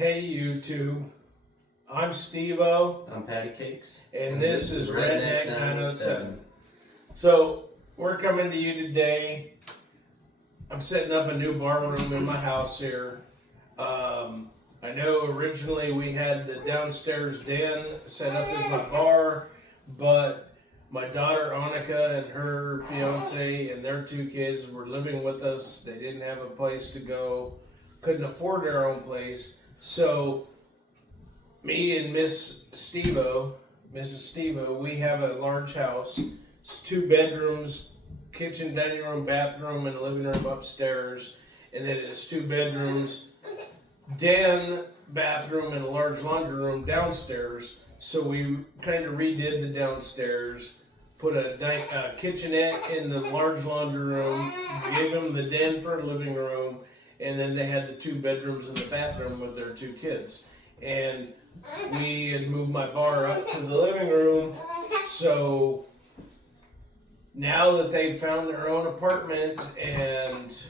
Hey YouTube, I'm Steve-O, I'm Patty Cakes. and this is Redneck 907. So, we're coming to you today. I'm setting up a new bar room in my house here. I know originally we had the downstairs den set up as my bar, but my daughter Annika and her fiance and their 2 kids were living with us. They didn't have a place to go, couldn't afford their own place. So, me and Mrs. Steve-O, we have a large house. It's 2 bedrooms, kitchen, dining room, bathroom, and living room upstairs. And then it's 2 bedrooms, den, bathroom, and a large laundry room downstairs. So we kind of redid the downstairs, put a kitchenette in the large laundry room, gave them the den for a living room, and then they had the 2 bedrooms in the bathroom with their 2 kids. And we had moved my bar up to the living room, so now that they've found their own apartment and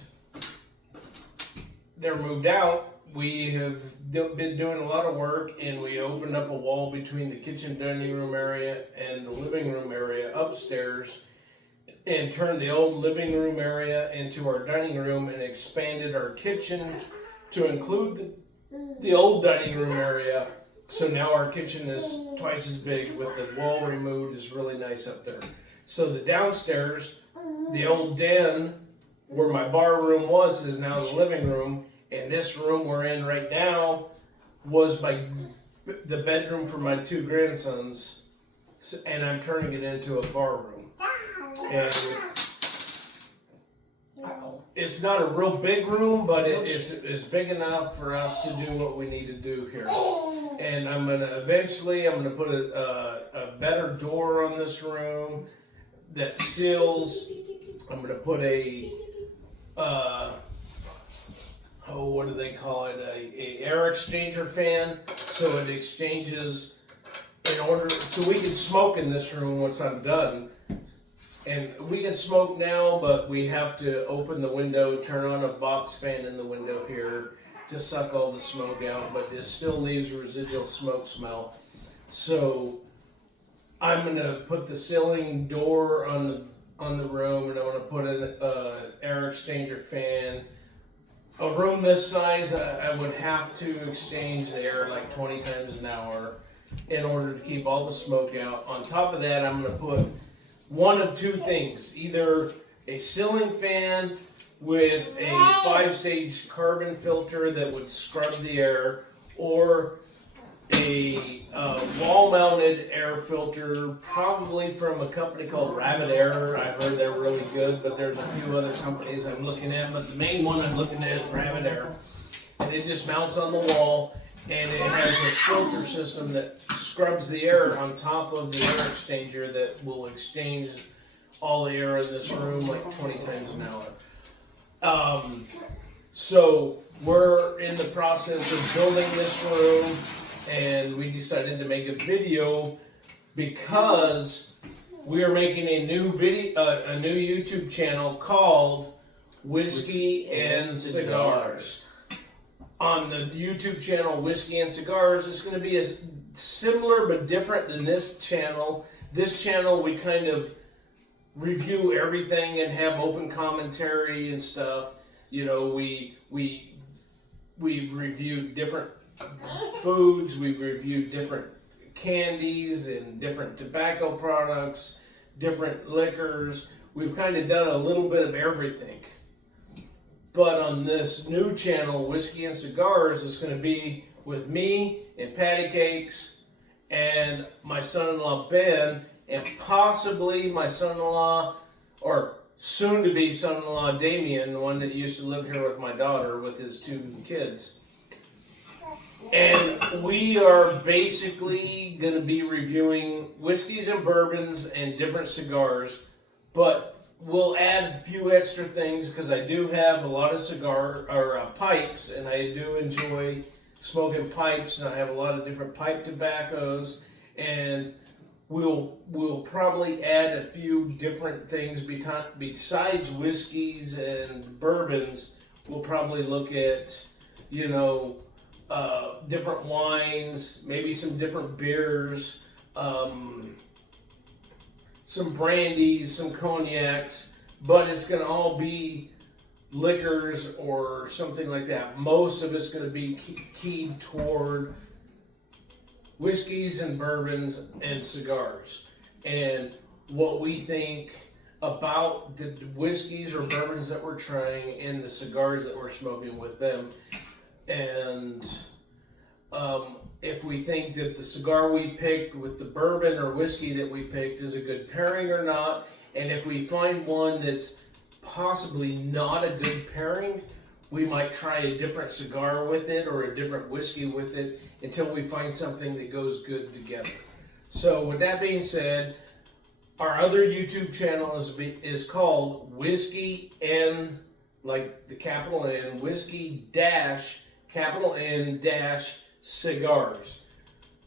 they're moved out, we have been doing a lot of work, and we opened up a wall between the kitchen dining room area and the living room area upstairs, and turned the old living room area into our dining room and expanded our kitchen to include the old dining room area. So now our kitchen is twice as big with the wall removed. Is really nice up there. So the downstairs, the old den where my bar room was, is now the living room, and this room we're in right now was the bedroom for my 2 grandsons, and I'm turning it into a bar room. And it's not a real big room, but it's big enough for us to do what we need to do here. And I'm gonna put a better door on this room that seals. I'm gonna put what do they call it? A air exchanger fan, so it exchanges so we can smoke in this room once I'm done. And we can smoke now, but we have to open the window, turn on a box fan in the window here to suck all the smoke out, but it still leaves residual smoke smell. So I'm gonna put the ceiling door on the room, and I want to put an air exchanger fan. A room this size, I would have to exchange the air like 20 times an hour in order to keep all the smoke out. On top of that, I'm gonna put one of 2 things: either a ceiling fan with a 5-stage carbon filter that would scrub the air, or a wall-mounted air filter, probably from a company called Rabbit Air. I've heard they're really good, but there's a few other companies I'm looking at, but the main one I'm looking at is Rabbit Air. And it just mounts on the wall, and it has a filter system that scrubs the air on top of the air exchanger that will exchange all the air in this room like 20 times an hour. So we're in the process of building this room, and we decided to make a video because we are making a new YouTube channel called Whiskey and Cigars. On the YouTube channel Whiskey and Cigars, it's going to be as similar but different than this channel. This channel, we kind of review everything and have open commentary and stuff. You know, we've reviewed different foods, we've reviewed different candies and different tobacco products, different liquors. We've kind of done a little bit of everything. But on this new channel, Whiskey and Cigars, it's going to be with me and Patty Cakes and my son-in-law Ben, and possibly my son-in-law, or soon-to-be son-in-law Damien, the one that used to live here with my daughter with his 2 kids. And we are basically going to be reviewing whiskeys and bourbons and different cigars, but we'll add a few extra things because I do have a lot of pipes, and I do enjoy smoking pipes, and I have a lot of different pipe tobaccos, and we'll probably add a few different things besides whiskeys and bourbons. We'll probably look at, different wines, maybe some different beers, some brandies, some cognacs, but it's going to all be liquors or something like that. Most of it's going to be keyed toward whiskeys and bourbons and cigars. And what we think about the whiskeys or bourbons that we're trying and the cigars that we're smoking with them. And if we think that the cigar we picked with the bourbon or whiskey that we picked is a good pairing or not. And if we find one that's possibly not a good pairing, we might try a different cigar with it or a different whiskey with it until we find something that goes good together. So with that being said, our other YouTube channel is called Whiskey N, like the capital N, Whiskey dash capital N dash cigars.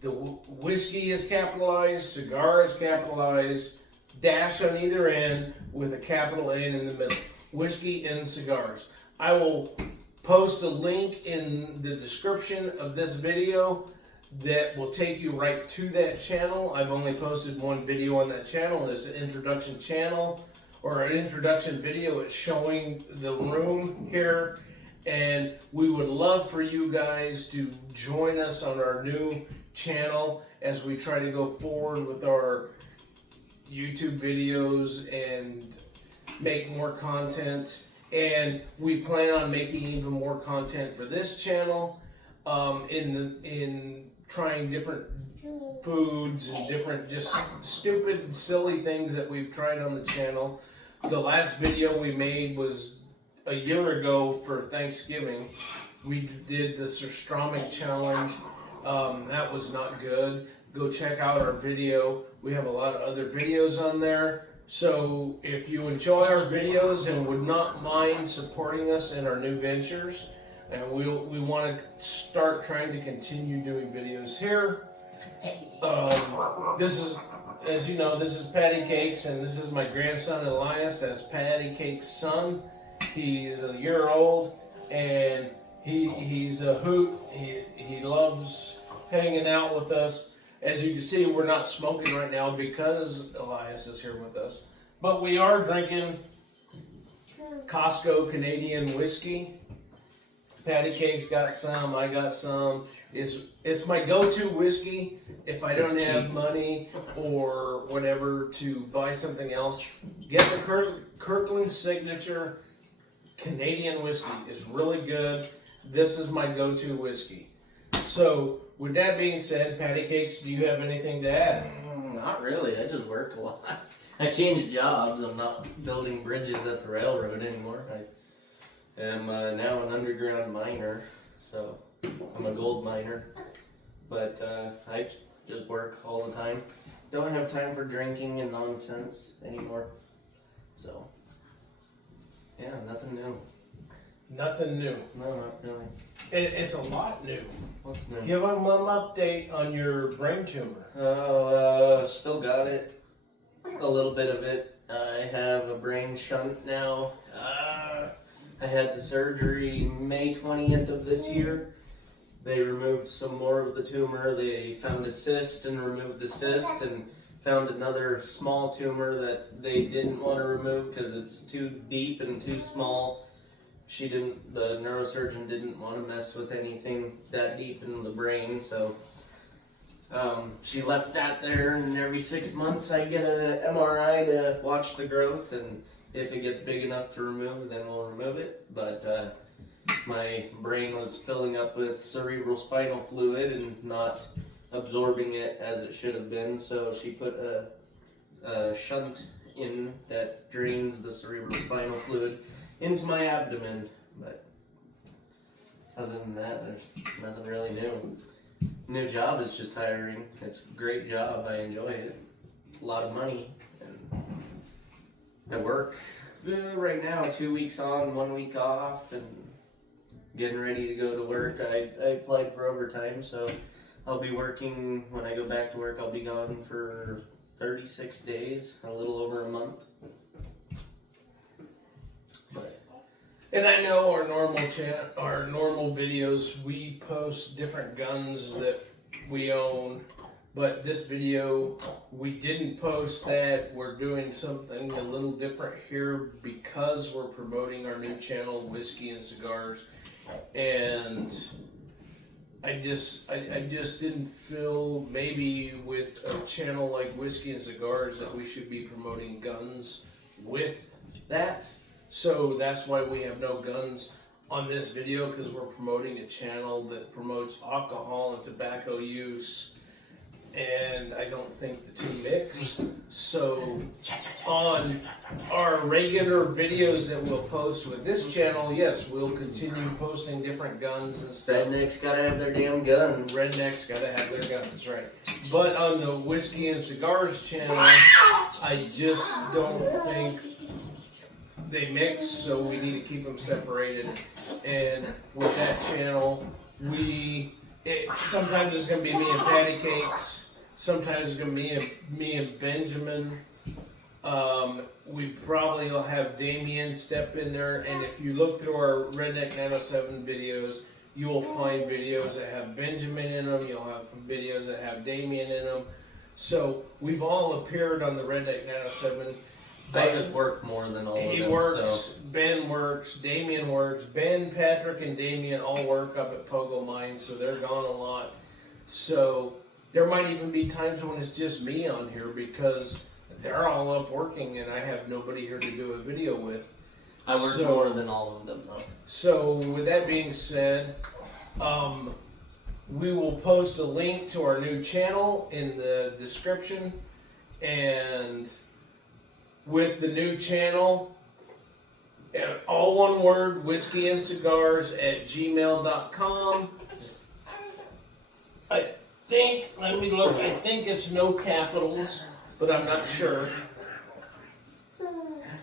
The whiskey is capitalized, cigar is capitalized, dash on either end with a capital N in the middle. Whiskey and cigars. I will post a link in the description of this video that will take you right to that channel. I've only posted one video on that channel. It's an introduction channel or an introduction video. It's showing the room here. And we would love for you guys to join us on our new channel as we try to go forward with our YouTube videos and make more content. And we plan on making even more content for this channel in trying different foods and different just stupid, silly things that we've tried on the channel. The last video we made was a year ago for Thanksgiving. We did the Surströmming challenge. That was not good. Go check out our video. We have a lot of other videos on there. So if you enjoy our videos and would not mind supporting us in our new ventures, and we want to start trying to continue doing videos here. This is, as you know, this is Patty Cakes, and this is my grandson Elias. That's Patty Cakes' son. He's a year old, and he's a hoot. He loves hanging out with us. As you can see, we're not smoking right now because Elias is here with us. But we are drinking Costco Canadian whiskey. Patty Cake's got some, I got some. It's my go-to whiskey if I don't have money or whatever to buy something else. Get the Kirkland Signature Canadian whiskey. It's really good. This is my go-to whiskey. So, with that being said, Patty Cakes, do you have anything to add? Not really. I just work a lot. I changed jobs. I'm not building bridges at the railroad anymore. I am now an underground miner, so I'm a gold miner. But I just work all the time. Don't have time for drinking and nonsense anymore. So, yeah, nothing new. Nothing new. No, not really. It's a lot new. What's new? Give them an update on your brain tumor. Oh, still got it. A little bit of it. I have a brain shunt now. I had the surgery May 20th of this year. They removed some more of the tumor. They found a cyst and removed the cyst and found another small tumor that they didn't want to remove because it's too deep and too small. The neurosurgeon didn't want to mess with anything that deep in the brain, so she left that there, and every 6 months I get an MRI to watch the growth, and if it gets big enough to remove, then we'll remove it. But my brain was filling up with cerebral spinal fluid and not absorbing it as it should have been, so she put a shunt in that drains the cerebral spinal fluid into my abdomen. But other than that, there's nothing really new. New job is just hiring. It's a great job. I enjoy it. A lot of money. And I work right now 2 weeks on, 1 week off, and getting ready to go to work. I applied for overtime, so I'll be working. When I go back to work, I'll be gone for 36 days, a little over a month. But And I know our normal videos, we post different guns that we own, but this video, we didn't post that. We're doing something a little different here because we're promoting our new channel, Whiskey and Cigars, and I just didn't feel maybe with a channel like Whiskey and Cigars that we should be promoting guns with that. So that's why we have no guns on this video, because we're promoting a channel that promotes alcohol and tobacco use, and I don't think the two mix. So on our regular videos that we'll post with this channel, yes, we'll continue posting different guns and stuff. Rednecks gotta have their damn guns. Rednecks gotta have their guns, right? But on the Whiskey and Cigars channel, I just don't think they mix, so we need to keep them separated. And with that channel, sometimes it's gonna be me and Patty Cakes. Sometimes it's gonna be me and Benjamin. We probably will have Damien step in there, and if you look through our Redneck 907 videos, you will find videos that have Benjamin in them. You'll have videos that have Damien in them. So we've all appeared on the Redneck 907. I just work more than all of them. He works, so. Ben works, Damien works. Ben, Patrick, and Damien all work up at Pogo Mines, so they're gone a lot. So there might even be times when it's just me on here because they're all up working and I have nobody here to do a video with. I work more than all of them though. So with that being said, we will post a link to our new channel in the description, and with the new channel, all one word, whiskeyandcigars@gmail.com. I think, let me look, I think it's no capitals, but I'm not sure.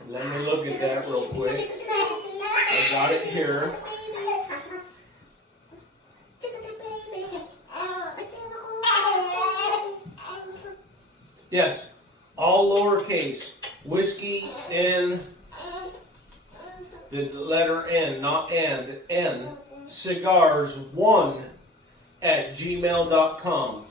Let me look at that real quick. I got it here. Yes, all lowercase. Whiskey and the letter N, not and, N, cigars1@gmail.com.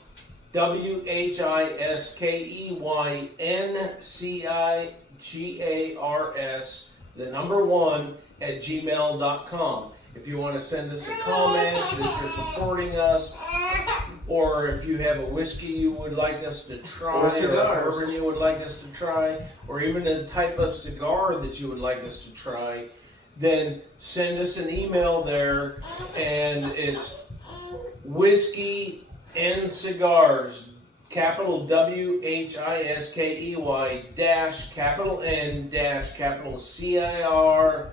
WHISKEYNCIGARS, the number 1@gmail.com. If you want to send us a comment that you're supporting us, or if you have a whiskey you would like us to try, or a bourbon you would like us to try, or even a type of cigar that you would like us to try, then send us an email there, and it's Whiskey and Cigars, capital WHISKEY dash capital N dash capital CIGARS,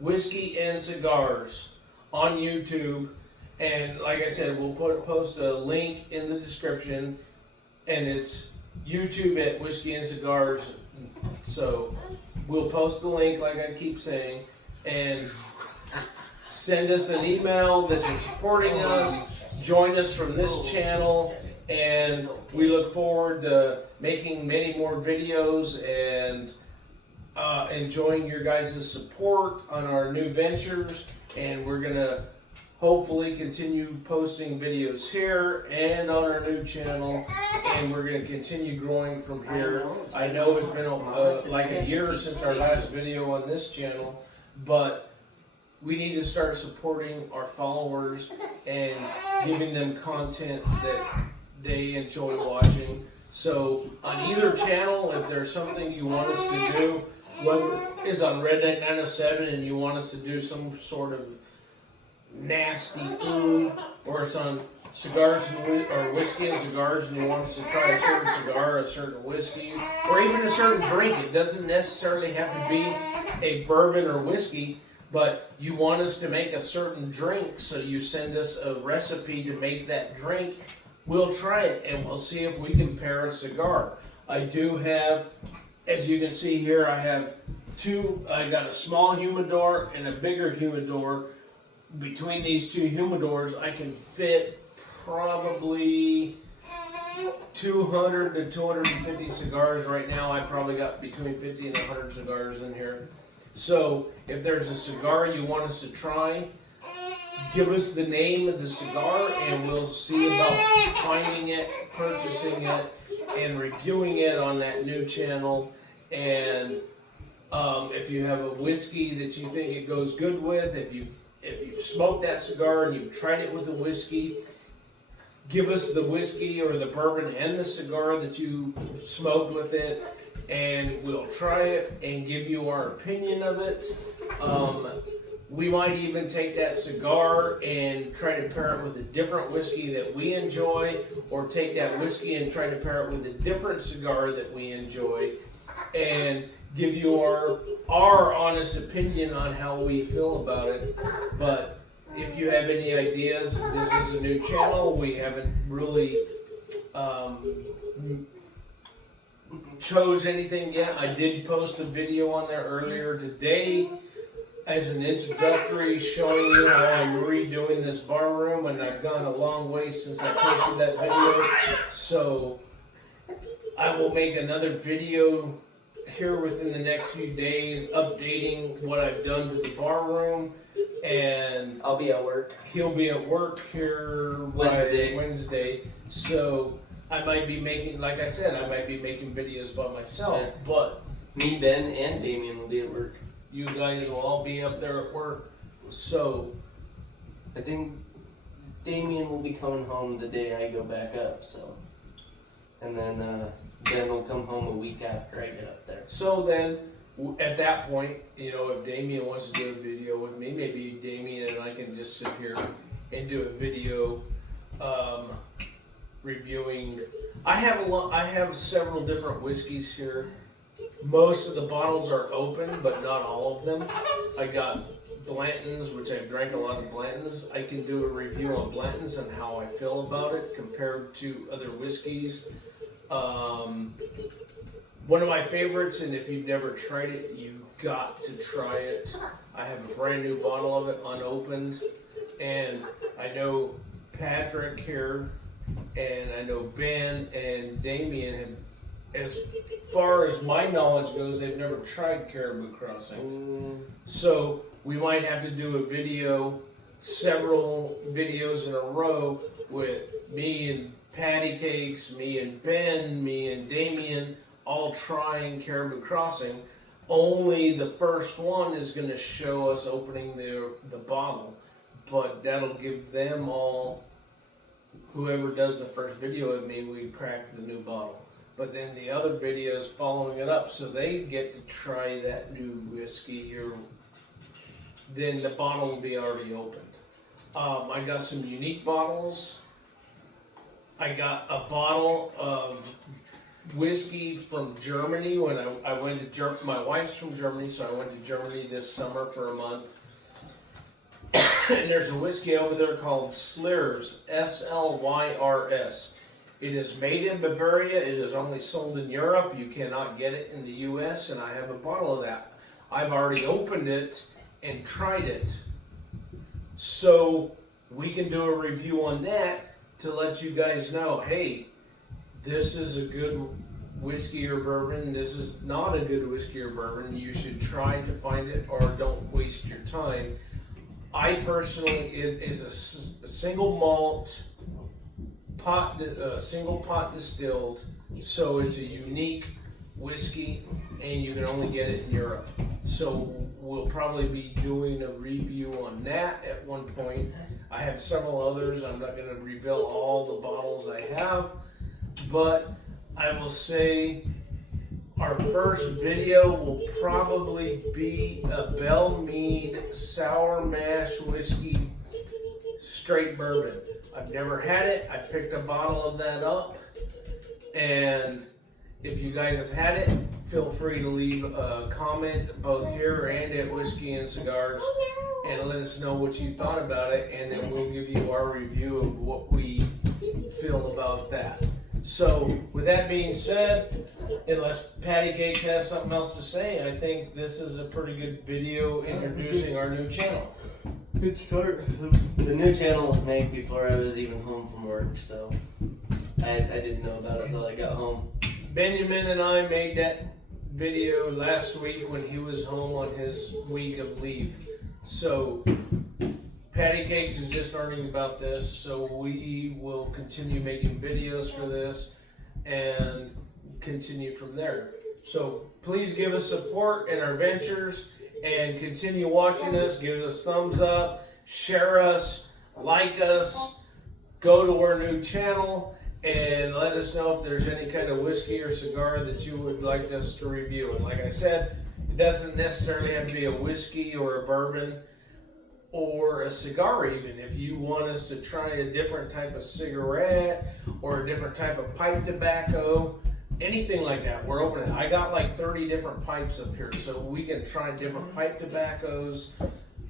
Whiskey and Cigars on YouTube. And like I said, we'll post a link in the description, and it's YouTube at Whiskey and Cigars. So we'll post the link, like I keep saying, and send us an email that you're supporting us. Join us from this channel, and we look forward to making many more videos and enjoying your guys' support on our new ventures. And we're gonna hopefully continue posting videos here and on our new channel, and we're going to continue growing from here. I know it's been like a year since our last video on this channel, but we need to start supporting our followers and giving them content that they enjoy watching. So on either channel, if there's something you want us to do, whether it's on Redneck 907 and you want us to do some sort of nasty food, or it's on cigars or whiskey and cigars and you want us to try a certain cigar, a certain whiskey, or even a certain drink. It doesn't necessarily have to be a bourbon or whiskey, but you want us to make a certain drink, so you send us a recipe to make that drink. We'll try it and we'll see if we can pair a cigar. I do have, as you can see here, I got a small humidor and a bigger humidor. Between these two humidors, I can fit probably 200 to 250 cigars right now. I probably got between 50 and 100 cigars in here. So if there's a cigar you want us to try, give us the name of the cigar and we'll see about finding it, purchasing it, and reviewing it on that new channel. And if you have a whiskey that you think it goes good with, if you've smoked that cigar and you've tried it with the whiskey, give us the whiskey or the bourbon and the cigar that you smoked with it, and we'll try it and give you our opinion of it. We might even take that cigar and try to pair it with a different whiskey that we enjoy, or take that whiskey and try to pair it with a different cigar that we enjoy, and give you our honest opinion on how we feel about it. But if you have any ideas, this is a new channel. We haven't really chose anything yet. I did post a video on there earlier today as an introductory, showing you how I'm redoing this bar room, and I've gone a long way since I posted that video. So I will make another video here within the next few days updating what I've done to the bar room, and I'll be at work. He'll be at work here by Wednesday. So I might be making, like I said, I might be making videos by myself, Yeah. but Me, Ben, and Damien will be at work. you guys will all be up there at work. So I think Damien will be coming home the day I go back up, so. And then Ben will come home a week after I get up there. So then, at that point, you know, if Damien wants to do a video with me, maybe Damien and I can just sit here and do a video reviewing. I have several different whiskeys here. Most of the bottles are open, but not all of them. I got Blanton's, which I've drank a lot of Blanton's. I can do a review on Blanton's and how I feel about it compared to other whiskeys. One of my favorites, and if you've never tried it, you got to try it. I have a brand new bottle of it, unopened, and I know Patrick here, and I know Ben and Damien have, as far as my knowledge goes, they've never tried Caribou Crossing. So we might have to do a video, several videos in a row with me and Patty Cakes, me and Ben, me and Damien, all trying Caribou Crossing. Only the first one is going to show us opening the bottle, but that'll give them all, whoever does the first video with me, we crack the new bottle. But then the other videos following it up, so they get to try that new whiskey here. Then the bottle will be already opened. I got some unique bottles. I got a bottle of whiskey from Germany when I went to Germany. My wife's from Germany, so I went to Germany this summer for a month. And there's a whiskey over there called Slyrs, S-L-Y-R-S. It is made in Bavaria. It is only sold in Europe. You cannot get it in the U.S., and I have a bottle of that. I've already opened it and tried it. So we can do a review on that to let you guys know, hey, this is a good whiskey or bourbon. This is not a good whiskey or bourbon. You should try to find it, or don't waste your time. I personally, it is a single malt pot, single pot distilled, so it's a unique whiskey, and you can only get it in Europe. So we'll probably be doing a review on that at one point. I have several others. I'm not going to reveal all the bottles I have, but I will say our first video will probably be a Belle Meade Sour Mash Whiskey Straight Bourbon. I've never had it. I picked a bottle of that up, and if you guys have had it, feel free to leave a comment both here and at Whiskey and Cigars and let us know what you thought about it, and then we'll give you our review of what we feel about that. So with that being said, unless Patty Cakes has something else to say, I think this is a pretty good video introducing our new channel. Good start. The new channel was made before I was even home from work, so I didn't know about it until I got home. Benjamin and I made video last week when he was home on his week of leave. So Patty Cakes is just learning about this, so we will continue making videos for this and continue from there. So please give us support in our ventures and continue watching us. Give us thumbs up, share us, like us, go to our new channel, and let us know if there's any kind of whiskey or cigar that you would like us to review. And like I said, it doesn't necessarily have to be a whiskey or a bourbon or a cigar even. If you want us to try a different type of cigarette or a different type of pipe tobacco, anything like that, we're open. I got like 30 different pipes up here, so we can try different pipe tobaccos,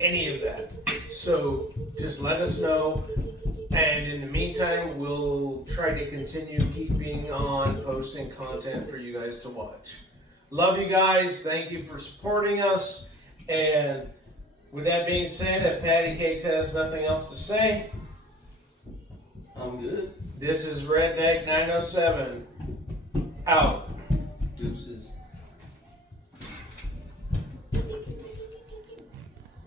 any of that. So just let us know. And in the meantime, we'll try to continue keeping on posting content for you guys to watch. Love you guys. Thank you for supporting us. And with that being said, if Patty Cakes has nothing else to say, I'm good. this is Redneck 907 out. Deuces.